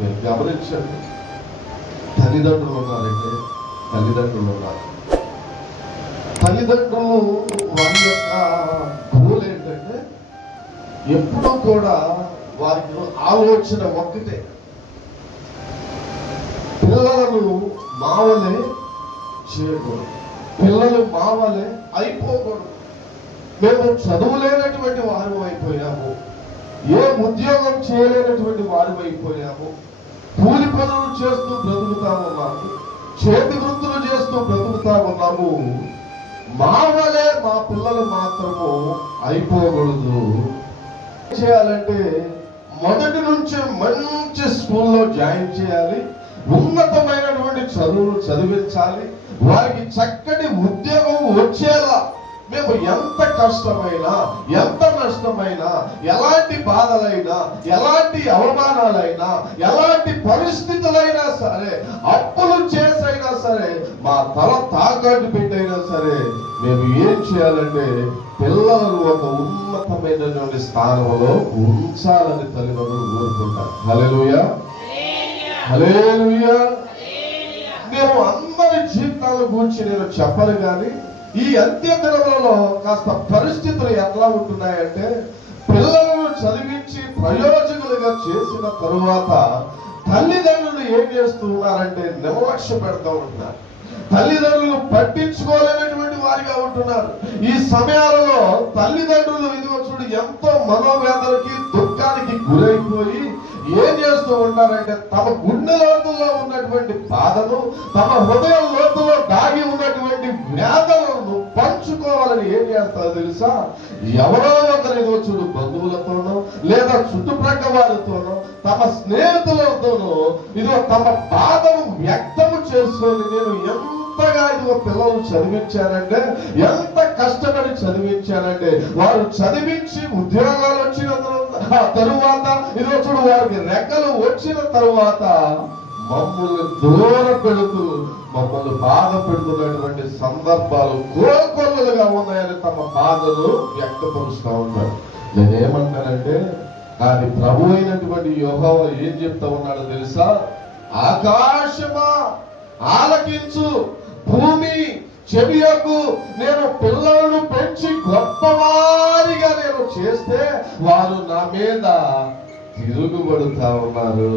మీరు గమనించండి. తల్లిదండ్రులు ఉన్నారంటే తల్లిదండ్రులు ఉన్నారు. తల్లిదండ్రులు వారి యొక్క గోల్ ఏంటంటే ఎప్పుడూ కూడా వారికి ఆలోచన ఒక్కటే, పిల్లలను మావలే చేయకూడదు, పిల్లలు మావలే అయిపోకూడదు. మేము చదువులేనటువంటి వారు అయిపోయాము, ఏ ఉద్యోగం చేయలేనటువంటి వారు అయిపోయాము, కూలి పనులు చేస్తూ బ్రతుకుతా ఉన్నాము, చేతి వృత్తులు చేస్తూ బ్రతుకుతా ఉన్నాము. మా వలే మా పిల్లలు మాత్రము అయిపోకూడదు. చేయాలంటే మొదటి నుంచి మంచి స్కూల్లో జాయిన్ చేయాలి, ఉన్నతమైనటువంటి చదువులు చదివించాలి, వారికి చక్కటి ఉద్యోగం వచ్చేలా మేము ఎంత కష్టమైనా, ఎంత నష్టమైనా, ఎలాంటి బాధలైనా, ఎలాంటి అవమానాలైనా, ఎలాంటి పరిస్థితులైనా సరే, అప్పులు చేసైనా సరే, మా తల తాకట్టు పెట్టైనా సరే, మేము ఏం చేయాలంటే పిల్లలను ఒక ఉన్నతమైనటువంటి స్థానంలో ఉంచాలని తల్లిదండ్రులు కోరుకుంటారు. హల్లెలూయా, హల్లెలూయా. నేను అందరి జీవితాల గురించి నేను చెప్పను, కానీ ఈ అంత్య దినములలో కాస్త పరిస్థితులు ఎట్లా ఉంటున్నాయంటే, పిల్లలను చదివించి ప్రయోజకులుగా చేసిన తరువాత తల్లిదండ్రులు ఏం చేస్తూ ఉన్నారంటే నిర్లక్ష్య పెడతా ఉంటున్నారు. తల్లిదండ్రులు పట్టించుకోలేనటువంటి వారిగా ఉంటున్నారు. ఈ సమయాలలో తల్లిదండ్రులు ఇదిగో చూడు ఎంతో మనోవేదనకి, దుఃఖానికి గురైపోయి ఏం చేస్తూ ఉంటారంటే తమ గుండె లోతుల్లో ఉన్నటువంటి బాధను, తమ హృదయ లోతుల్లో దాగి ఉన్నటువంటి వేదనను పంచుకోవాలని ఏం చేస్తారో తెలుసా? ఎవరో ఒకరిదో చూడు బంధువులతోనో లేదా చుట్టుప్రక్కల వారితోనో తమ స్నేహితులతోనో ఇదిగో తమ బాధను వ్యక్తము చేసుకొని, నేను ఎంతగా ఇదిగో పిల్లలు చదివించానంటే, ఎంత కష్టపడి చదివించానంటే, వారు చదివించి ఉద్యోగాలు వచ్చిన తరువాత ఇదిగో చూడు వారికి రెక్కలు వచ్చిన తరువాత మమ్మల్ని దూర పెడుతూ మమ్మల్ని బాధ పెడుతున్నటువంటి సందర్భాలు కోకొల్లలుగా ఉన్నాయని తమ బాధను వ్యక్తపరుస్తూ ఉంటారు. నేనేమంటానంటే, కానీ ప్రభు అయినటువంటి యెహోవా ఏం చెప్తా ఉన్నాడో తెలుసా? ఆకాశమా ఆలకించు, భూమి చెవియకు, నేను పిల్లలను పెంచి గొప్పవారిగా నేను చేస్తే వారు నా మీద తిరుగుబడుతా ఉన్నారు.